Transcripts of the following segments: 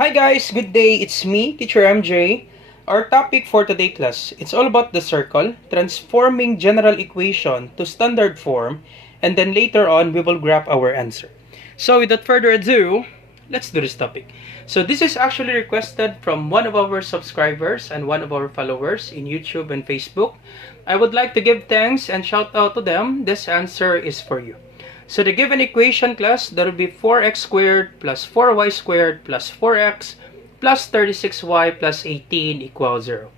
Hi guys, good day. It's me, Teacher MJ. Our topic for today class, it's all about the circle, transforming general equation to standard form, and then later on we will graph our answer. So without further ado, let's do this topic. So this is actually requested from one of our subscribers and one of our followers in YouTube and Facebook. I would like to give thanks and shout out to them. This answer is for you. So the given equation class, that will be 4x squared plus 4y squared plus 4x plus 36y plus 18 equals 0.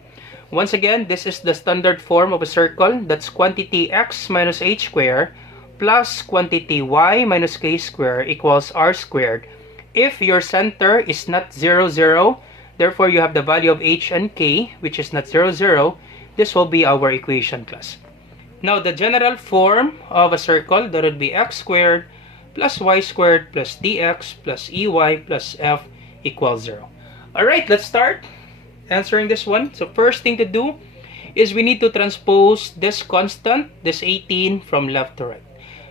Once again, this is the standard form of a circle. That's quantity x minus h squared plus quantity y minus k squared equals r squared. If your center is not 0, 0, therefore you have the value of h and k, which is not 0, 0, this will be our equation class. Now, the general form of a circle, that would be x squared plus y squared plus dx plus ey plus f equals 0. Alright, let's start answering this one. So, first thing to do is we need to transpose this constant, this 18, from left to right.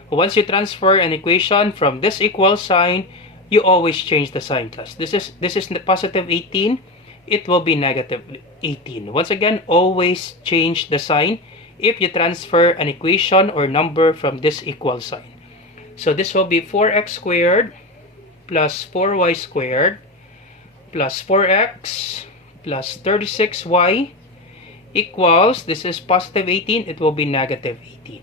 Once you transfer an equation from this equal sign, you always change the sign class. This is positive 18, it will be negative 18. Once again, always change the sign if you transfer an equation or number from this equal sign. So this will be 4x squared plus 4y squared plus 4x plus 36y equals, this is positive 18, it will be negative 18.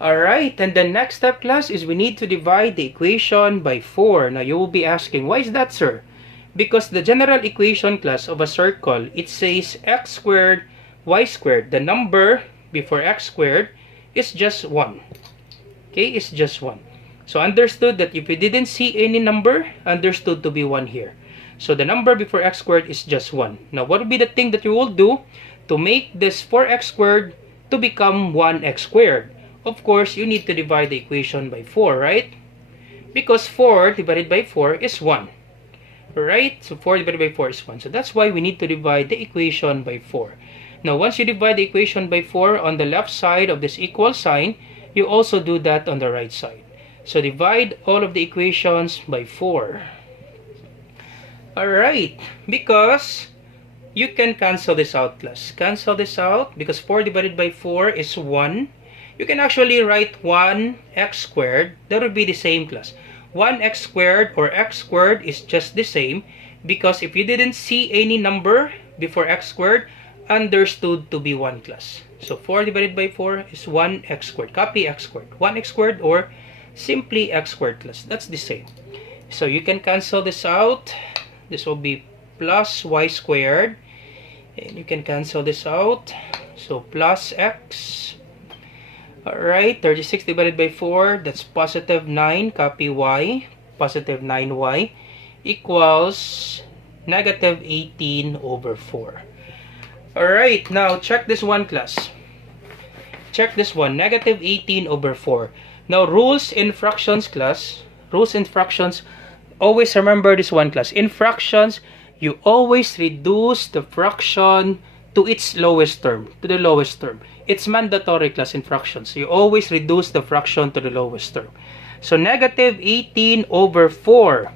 Alright, and the next step class is we need to divide the equation by 4. Now you will be asking, why is that, sir? Because the general equation class of a circle, it says x squared y squared. The number before x squared is just 1. Okay, it's just 1. So understood that if you didn't see any number, understood to be 1 here. So the number before x squared is just 1. Now what would be the thing that you will do to make this 4x squared to become 1x squared? Of course, you need to divide the equation by 4, right? Because 4 divided by 4 is 1. Right? So 4 divided by 4 is 1. So that's why we need to divide the equation by 4. Now, once you divide the equation by 4 on the left side of this equal sign, you also do that on the right side. So, divide all of the equations by 4. Alright, because you can cancel this out, class. Cancel this out because 4 divided by 4 is 1. You can actually write 1x squared. That would be the same, class. 1x squared or x squared is just the same because if you didn't see any number before x squared, understood to be 1 class. So 4 divided by 4 is 1x squared. Copy x squared. 1x squared or simply x squared class. That's the same. So you can cancel this out. This will be plus y squared. And you can cancel this out. So plus x. Alright, 36 divided by 4. That's positive 9. Copy y. Positive 9y equals negative 18 over 4. Alright, now check this one, class. Check this one, negative 18 over 4. Now, rules in fractions, class. Rules in fractions, always remember this one, class. In fractions, you always reduce the fraction to its lowest term, to the lowest term. It's mandatory, class, in fractions. You always reduce the fraction to the lowest term. So, negative 18 over 4.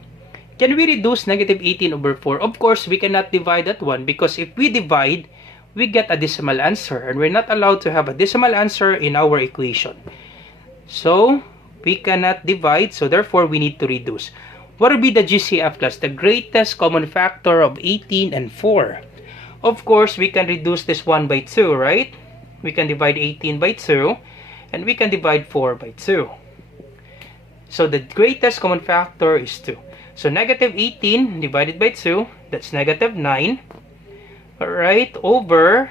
Can we reduce negative 18 over 4? Of course, we cannot divide that one because if we divide, we get a decimal answer and we're not allowed to have a decimal answer in our equation. So, we cannot divide, so therefore we need to reduce. What will be the GCF, class? The greatest common factor of 18 and 4. Of course, we can reduce this one by 2, right? We can divide 18 by 2 and we can divide 4 by 2. So, the greatest common factor is 2. So, negative 18 divided by 2, that's negative 9. Alright, over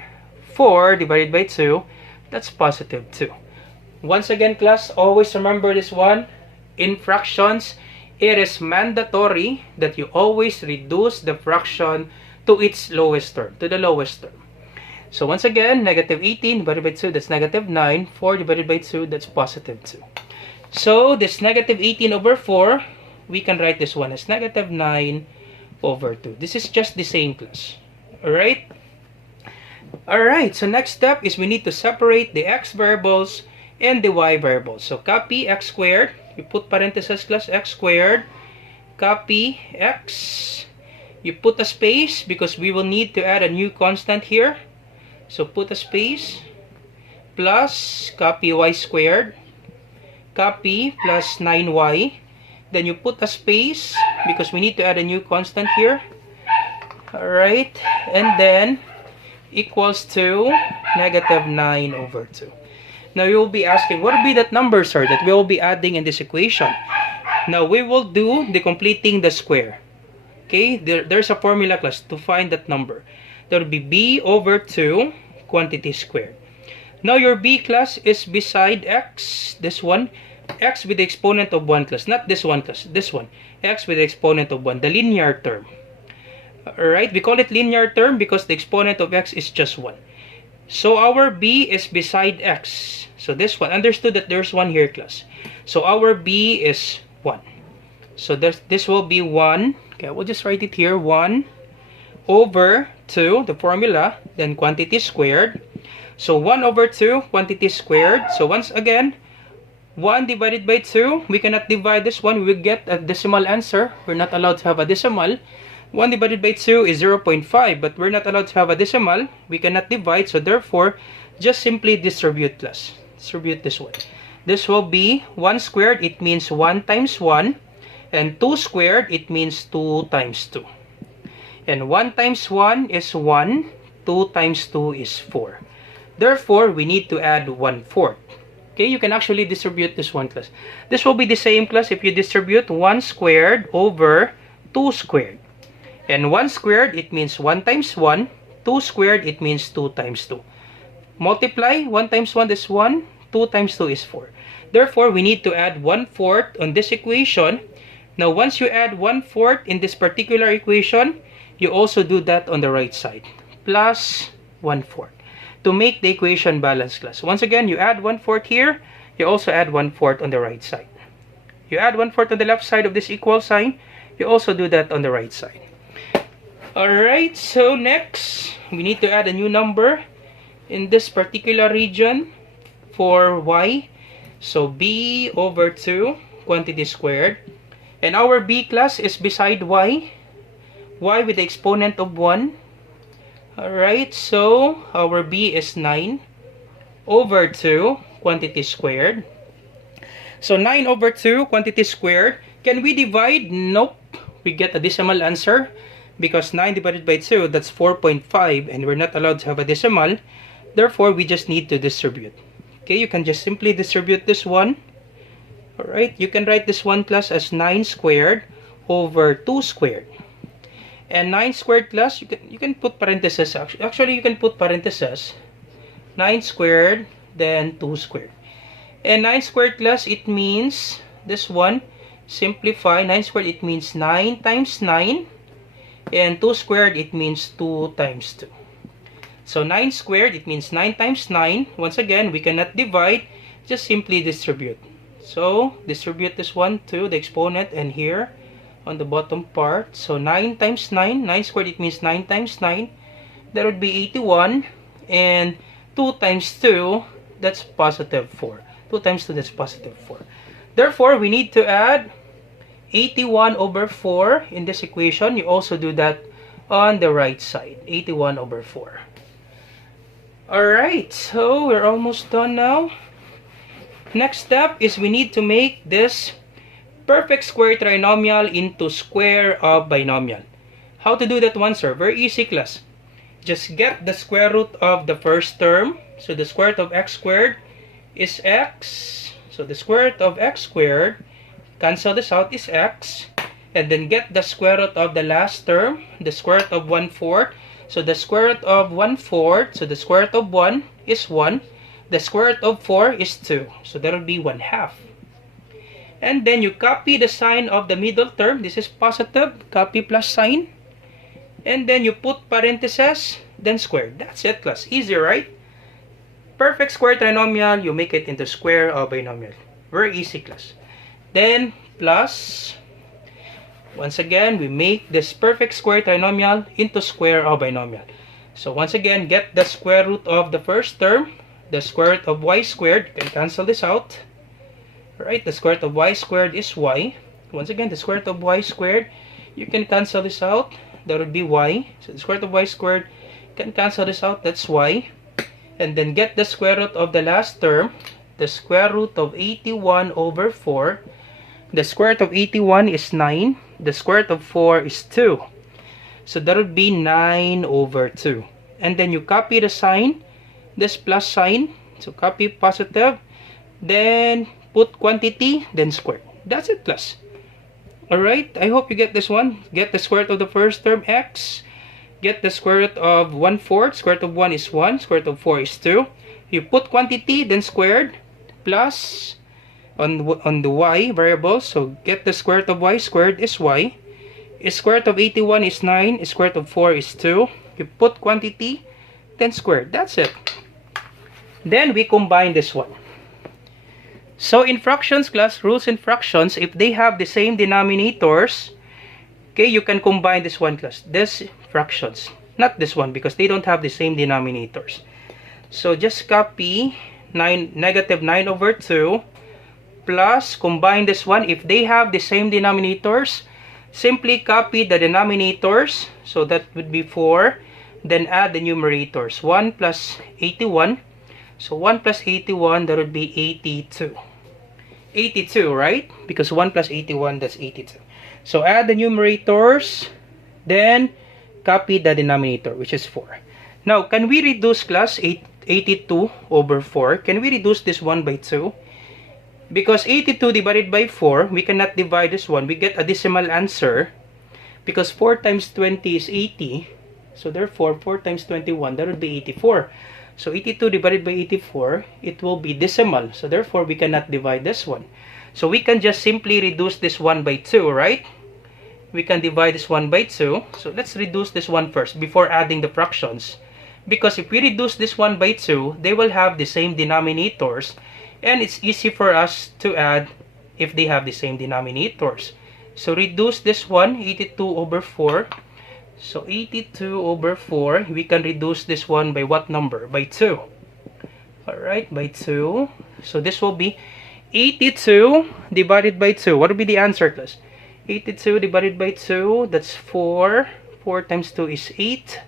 4 divided by 2, that's positive 2. Once again, class, always remember this one. In fractions, it is mandatory that you always reduce the fraction to its lowest term, to the lowest term. So once again, negative 18 divided by 2, that's negative 9. 4 divided by 2, that's positive 2. So this negative 18 over 4, we can write this one as negative 9 over 2. This is just the same, class. Alright? Alright, so next step is we need to separate the x variables and the y variables. So copy x squared. You put parentheses, class, x squared. Copy x You put a space because we will need to add a new constant here. So put a space, plus copy y squared, copy plus 9y. Then you put a space because we need to add a new constant here. Alright, and then equals to negative 9 over 2. Now you will be asking, what would be that number, sir, that we will be adding in this equation? Now we will do the completing the square. Okay, there's a formula, class, to find that number. That will be b over 2 quantity squared. Now your b, class, is beside x, this one, x with the exponent of 1, class, not this one, class, this one, x with the exponent of 1, the linear term. Alright, we call it linear term because the exponent of x is just 1. So our b is beside x. So this one, understood that there's 1 here, class. So our b is 1. So this will be 1. Okay, we'll just write it here, 1 over 2, the formula, then quantity squared. So 1 over 2, quantity squared. So once again, 1 divided by 2, we cannot divide this one, we will get a decimal answer. We're not allowed to have a decimal. 1 divided by 2 is 0.5, but we're not allowed to have a decimal. We cannot divide, so therefore, just simply distribute, class. Distribute this way. This will be 1 squared, it means 1 times 1. And 2 squared, it means 2 times 2. And 1 times 1 is 1. 2 times 2 is 4. Therefore, we need to add 1/4. Okay, you can actually distribute this one, class. This will be the same, class, if you distribute 1 squared over 2 squared. And 1 squared, it means 1 times 1. 2 squared, it means 2 times 2. Multiply, 1 times 1 is 1. 2 times 2 is 4. Therefore, we need to add 1/4 on this equation. Now, once you add 1/4 in this particular equation, you also do that on the right side. Plus 1/4. To make the equation balanced, class. Once again, you add 1/4 here. You also add 1/4 on the right side. You add 1/4 on the left side of this equal sign. You also do that on the right side. Alright, so next, we need to add a new number in this particular region for y. So b over 2 quantity squared. And our b, class, is beside y. Y with the exponent of 1. Alright, so our b is 9 over 2 quantity squared. So 9 over 2 quantity squared. Can we divide? Nope. We get a decimal answer. Because 9 divided by 2, that's 4.5. And we're not allowed to have a decimal. Therefore, we just need to distribute. Okay, you can just simply distribute this one. Alright, you can write this one, class, as 9 squared over 2 squared. And 9 squared, class, you can put parentheses. Actually, you can put parentheses. 9 squared, then 2 squared. And 9 squared, class, it means this one. Simplify. 9 squared, it means 9 times 9. And 2 squared, it means 2 times 2. So 9 squared, it means 9 times 9. Once again, we cannot divide. Just simply distribute. So, distribute this one to the exponent and here on the bottom part. So, 9 times 9. 9 squared, it means 9 times 9. That would be 81. And 2 times 2, that's positive 4. 2 times 2, that's positive 4. Therefore, we need to add 81 over 4 in this equation. You also do that on the right side. 81 over 4. Alright, so we're almost done now. Next step is we need to make this perfect square trinomial into square of binomial. How to do that one, sir? Very easy, class. Just get the square root of the first term. So the square root of x squared is x. So the square root of x squared, cancel this out, is x. And then get the square root of the last term, the square root of 1/4. So the square root of 1/4, so the square root of 1 is 1. The square root of 4 is 2. So that will be 1/2. And then you copy the sign of the middle term. This is positive. Copy plus sign. And then you put parentheses, then square. That's it, class. Easy, right? Perfect square trinomial, you make it into square of binomial. Very easy, class. Then plus, once again, we make this perfect square trinomial into square of binomial. So once again, get the square root of the first term. The square root of y squared, you can cancel this out. Right, the square root of y squared is y. Once again, the square root of y squared, you can cancel this out. that would be y. So the square root of y squared, can cancel this out, that's y. And then get the square root of the last term, the square root of 81 over 4. The square root of 81 is 9. The square root of 4 is 2. So that would be 9 over 2. And then you copy the sign, this plus sign. So copy positive. Then put quantity, then square. That's it, class. Alright, I hope you get this one. Get the square root of the first term, x. Get the square root of 1/4. Square root of 1 is 1. Square root of 4 is 2. You put quantity, then squared, plus on the y variable. So get the square root of y squared is y. Square root of 81 is 9. Square root of 4 is 2. You put quantity, then squared. That's it. Then we combine this one. So in fractions class, rules in fractions, if they have the same denominators, okay, you can combine this one class. This fractions, not this one, because they don't have the same denominators. So just copy negative 9 over 2 plus combine this one. If they have the same denominators, simply copy the denominators. So that would be 4. Then add the numerators. 1 plus 81. So 1 plus 81, that would be 82. 82, right? Because 1 plus 81, that's 82. So add the numerators, then copy the denominator, which is 4. Now, can we reduce class 82 over 4? Can we reduce this one by 2? Because 82 divided by 4, we cannot divide this one. We get a decimal answer. Because 4 times 20 is 80. So therefore, 4 times 21, that would be 84. So 82 divided by 84, it will be decimal. So therefore, we cannot divide this one. So we can just simply reduce this one by 2, right? We can divide this one by 2. So let's reduce this one first before adding the fractions. Because if we reduce this one by 2, they will have the same denominators. And it's easy for us to add if they have the same denominators. So reduce this one, 82 over 4. So 82 over 4, we can reduce this one by what number? By 2. Alright, by 2. So this will be 82 divided by 2. What will be the answer, class? 82 divided by 2, that's 4. 4 times 2 is 8.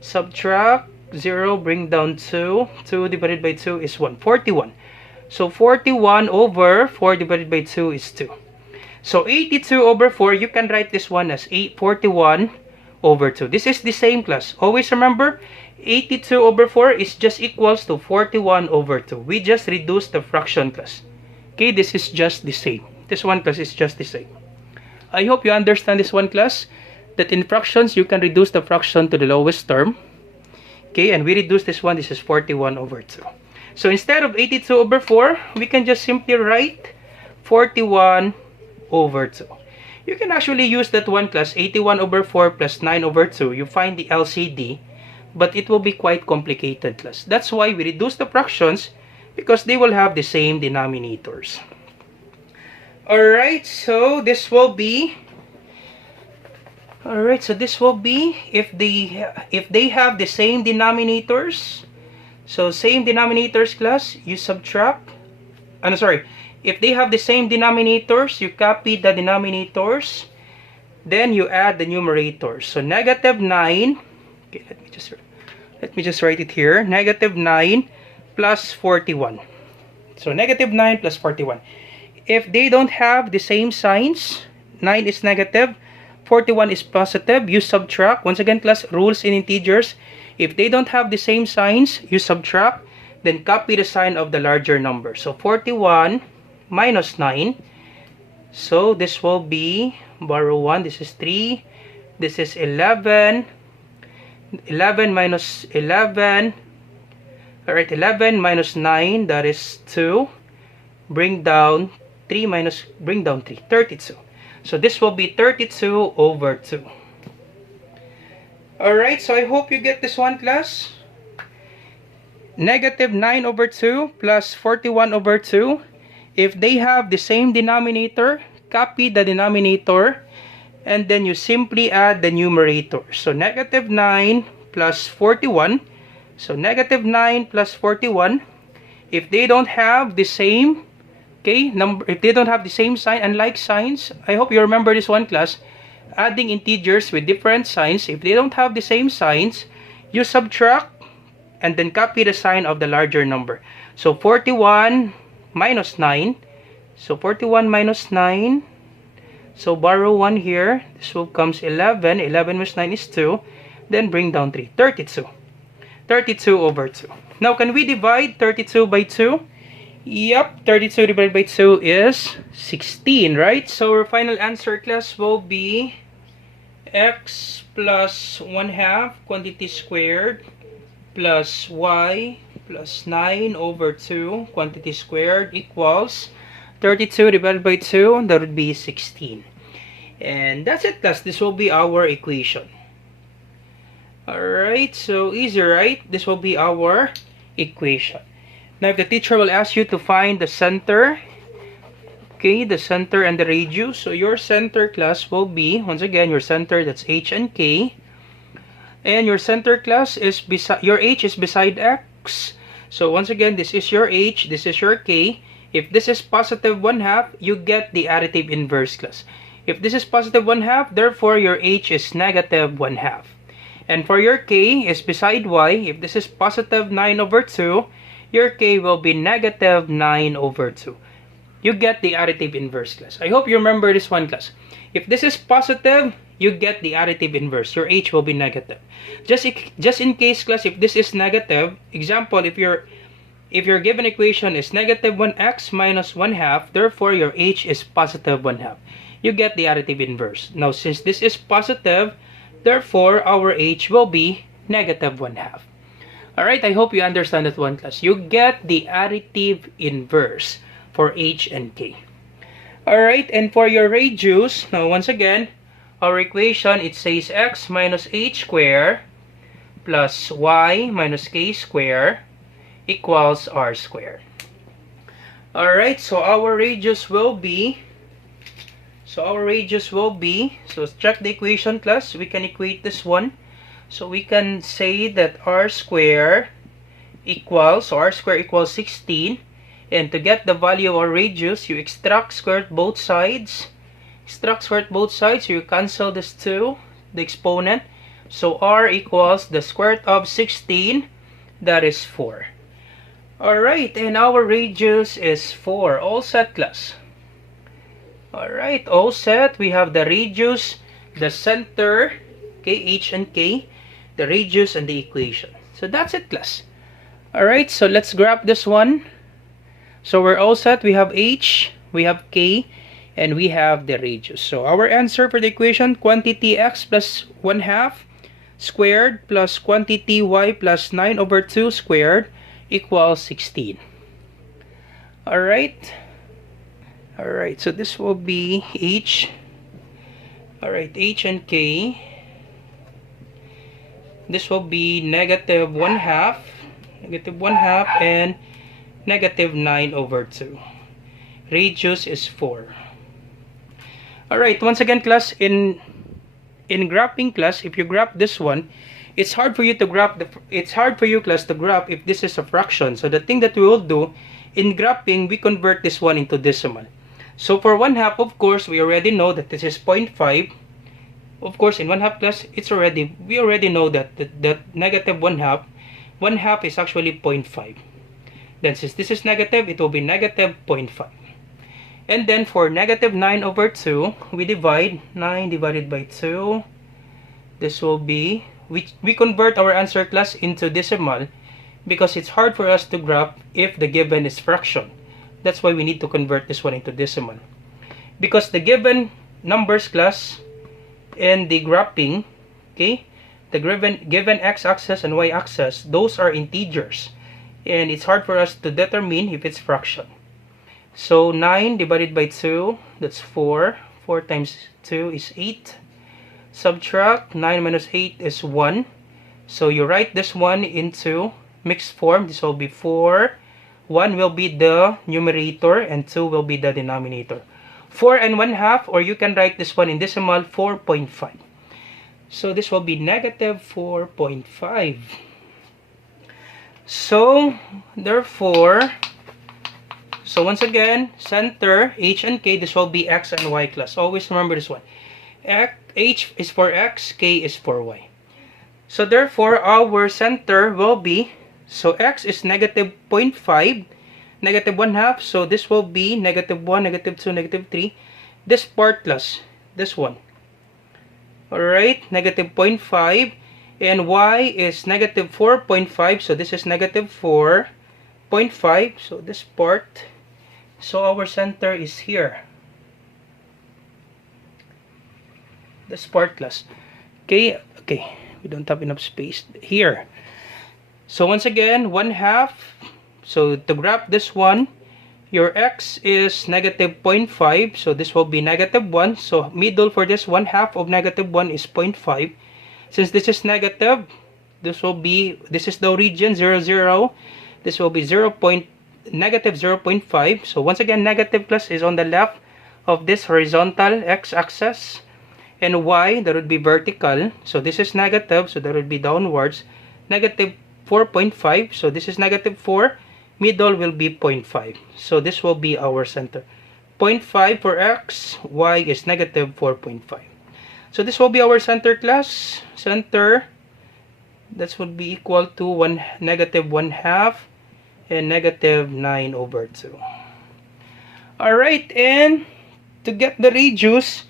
Subtract 0, bring down 2. 2 divided by 2 is 1. 41. So 41 over 4 divided by 2 is 2. So 82 over 4, you can write this one as 41 over 2. This is the same, class. Always remember, 82 over 4 is just equals to 41 over 2. We just reduced the fraction, class. Okay, this is just the same. This one, class, is just the same. I hope you understand this one, class, that in fractions, you can reduce the fraction to the lowest term. Okay, and we reduce this one. This is 41 over 2. So instead of 82 over 4, we can just simply write 41 over 2. You can actually use that one, class, 81 over 4 plus 9 over 2. You find the LCD, but it will be quite complicated, class. That's why we reduce the fractions, because they will have the same denominators. Alright, so this will be if they have the same denominators. So same denominators, class, you subtract. If they have the same denominators, you copy the denominators, then you add the numerators. So negative 9, okay, let me just write it here. Negative 9 plus 41. So negative 9 plus 41. If they don't have the same signs, 9 is negative, 41 is positive, you subtract. Once again, class, rules in integers. If they don't have the same signs, you subtract, then copy the sign of the larger number. So 41 minus 9. So this will be, borrow 1, this is 3. This is 11. 11 minus 11. Alright, 11 minus 9, that is 2. Bring down 3 minus, bring down 3, 32. So this will be 32 over 2. Alright, so I hope you get this one, class. Negative 9 over 2 plus 41 over 2. If they have the same denominator, copy the denominator, and then you simply add the numerator. So negative 9 plus 41. So negative 9 plus 41. If they don't have the same, okay, if they don't have the same sign, unlike signs, I hope you remember this one, class. adding integers with different signs. If they don't have the same signs, you subtract and then copy the sign of the larger number. So 41 minus 9. So 41 minus 9. So borrow 1 here. This will comes 11. 11 minus 9 is 2. Then bring down 3. 32. 32 over 2. Now, can we divide 32 by 2? Yep, 32 divided by 2 is 16, right? So our final answer, class, will be x plus 1/2 quantity squared plus y plus 9 over 2 quantity squared equals 32 divided by 2, that would be 16. And that's it, class. This will be our equation. Alright, so easy, right? This will be our equation. Now, if the teacher will ask you to find the center, okay, the center and the radius, so your center, class, will be, once again, your center, that's h and k. And your center, class, is beside, your h is beside x. So once again, this is your h, this is your k. If this is positive 1/2, you get the additive inverse, class. If this is positive 1/2, therefore your h is negative 1/2. And for your k is beside y, if this is positive 9 over 2, your k will be negative 9 over 2. You get the additive inverse, class. I hope you remember this one, class. If this is positive, you get the additive inverse. Your h will be negative. Just in case, class, if this is negative, example, if your given equation is negative 1x minus 1/2, therefore your h is positive 1/2. You get the additive inverse. Now, since this is positive, therefore our h will be negative 1/2. Alright, I hope you understand that one, class. You get the additive inverse for h and k. Alright, and for your radius, now once again, our equation, it says x minus h squared plus y minus k squared equals r squared. Alright, so our radius will be, so check the equation, class. We can equate this one. So we can say that r squared equals 16. And to get the value of our radius, you extract square root both sides. You cancel this 2, the exponent. So r equals the square root of 16, that is 4. Alright, and our radius is 4. All set, class. Alright, all set. We have the radius, the center, okay, h and k, the radius, and the equation. So that's it, class. Alright, so let's graph this one. So we're all set. We have h, we have k, and we have the radius. So our answer for the equation, quantity x plus 1/2 squared plus quantity y plus 9 over 2 squared equals 16. Alright. Alright, so this will be h. Alright, h and k. This will be negative 1/2, and negative 9 over 2. Radius is 4. Alright, once again, class, in graphing, class, if you graph this one, it's hard for you, class, to graph if this is a fraction. So the thing that we will do, in graphing, we convert this one into decimal. So for 1/2, of course, we already know that this is 0.5. Of course, in 1/2, class, we already know that negative 1/2 is actually 0.5. Then since this is negative, it will be negative 0.5. And then for negative 9 over 2, we divide 9 divided by 2. This will be, we convert our answer, class, into decimal because it's hard for us to graph if the given is fraction. That's why we need to convert this one into decimal. Because the given numbers, class, in the graphing, okay, the given x-axis and y-axis, those are integers. And it's hard for us to determine if it's fraction. So 9 divided by 2, that's 4. 4 times 2 is 8. Subtract 9 minus 8 is 1. So you write this one into mixed form. This will be 4. 1 will be the numerator and 2 will be the denominator. 4 and 1/2, or you can write this one in decimal, 4.5. So this will be negative 4.5. So therefore, so once again, center, h and k, this will be x and y, class. Always remember this one. H is for x, K is for y. So therefore, our center will be, so x is negative 0.5, negative 1 half, so this will be negative 1, negative 2, negative 3. This part plus this one. Alright, negative 0.5, and y is negative 4.5, so this is negative 4.5, so this part. So our center is here. This part plus. Okay, we don't have enough space here. So once again, 1 half. So to graph this one, your x is negative 0.5, so this will be negative 1. So middle for this 1 half of negative 1 is 0.5. Since this is negative, this is the origin, 0, 0. This will be negative 0.5. So once again, negative plus is on the left of this horizontal x-axis. And y, that would be vertical. So this is negative, so that would be downwards. Negative 4.5, so this is negative 4. Middle will be 0.5. So this will be our center. 0.5 for x, y is negative 4.5. So this will be our center, class. Center, that would be equal to negative 1 half and negative 9 over 2. Alright, and to get the radius,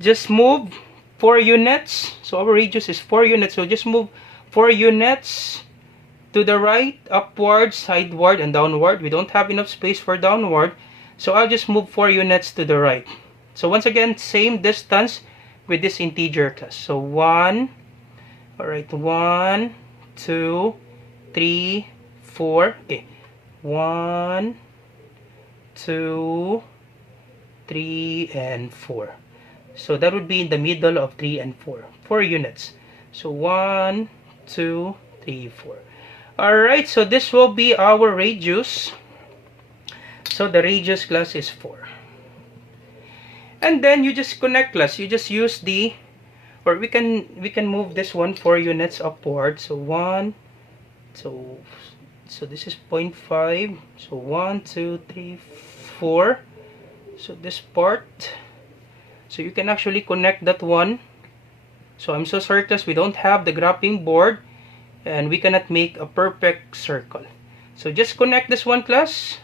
just move 4 units. So our radius is 4 units. So just move 4 units to the right, upward, sideward, and downward. We don't have enough space for downward. So I'll just move 4 units to the right. So once again, same distance with this integer, class. So 1, alright, 1, 2, 3, 4. Okay, 1, 2, 3, and 4. So that would be in the middle of 3 and 4. 4 units. So 1, 2, 3, 4. Alright, so this will be our radius. So the radius, class, is 4. And then you just connect, class. You just use the, or we can move this one 4 units upward. So 1, so this is 0.5. So 1, 2, 3, 4. So this part. So you can actually connect that one. So I'm so sorry, class, we don't have the graphing board and we cannot make a perfect circle. So just connect this one, class.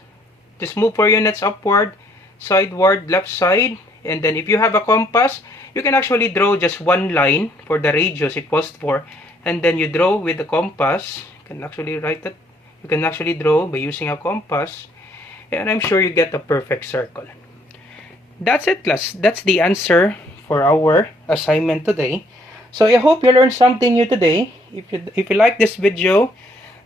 Just move 4 units upward, sideward, left side. And then if you have a compass, you can actually draw just one line for the radius equals 4. And then you draw with the compass. You can actually write it. You can actually draw by using a compass. And I'm sure you get a perfect circle. That's it, class. That's the answer for our assignment today. So I hope you learned something new today. If you like this video,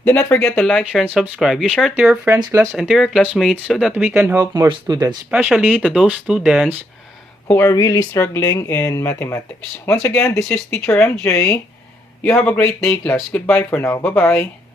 do not forget to like, share, and subscribe. You share it to your friends, class, and to your classmates so that we can help more students, especially to those students who are really struggling in mathematics. Once again, this is Teacher MJ. You have a great day, class. Goodbye for now. Bye-bye.